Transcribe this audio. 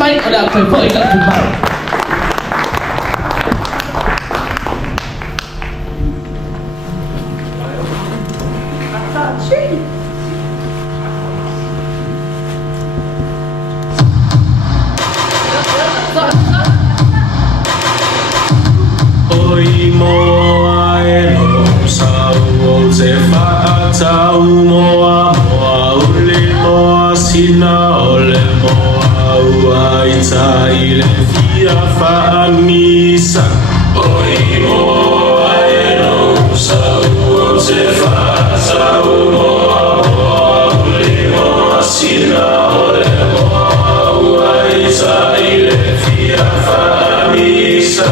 mic ada apa ikat jumpa. Oi moa e no sau o te whaatau moa moa ule moa sina ole moa ua i tai le fia whaamisa. Oi moa e no sau o te whaatau moa moa ule moa sina ole moa ua i tai le fia whaamisa.